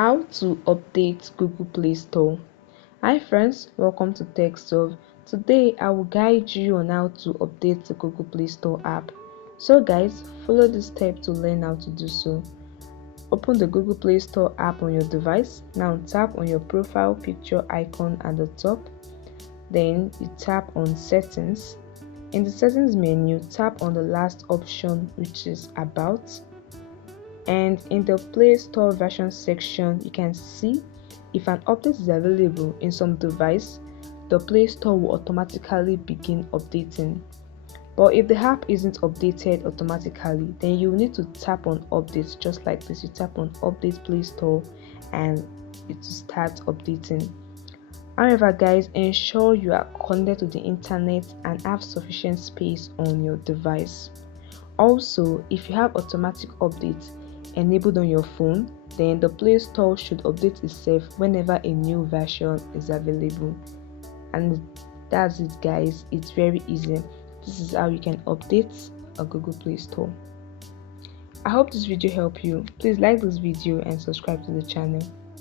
How to update Google Play Store. Hi friends, welcome to TechSolve. Today I will guide you on how to update the Google Play Store app. So guys, follow this step to learn how to do so. Open the Google Play Store app on your device. Now tap on your profile picture icon at the top. Then you tap on Settings. In the Settings menu, tap on the last option, which is About. And in the Play Store version section, you can see if an update is available in some device, the Play Store will automatically begin updating. But if the app isn't updated automatically, then you need to tap on updates just like this. You tap on Update Play Store and it will start updating. However guys, ensure you are connected to the internet and have sufficient space on your device. Also, if you have automatic updates enabled on your phone, then the Play Store should update itself whenever a new version is available. And that's it guys, it's very easy. This is how you can update a Google Play Store. I hope this video helped you. Please like this video and subscribe to the channel.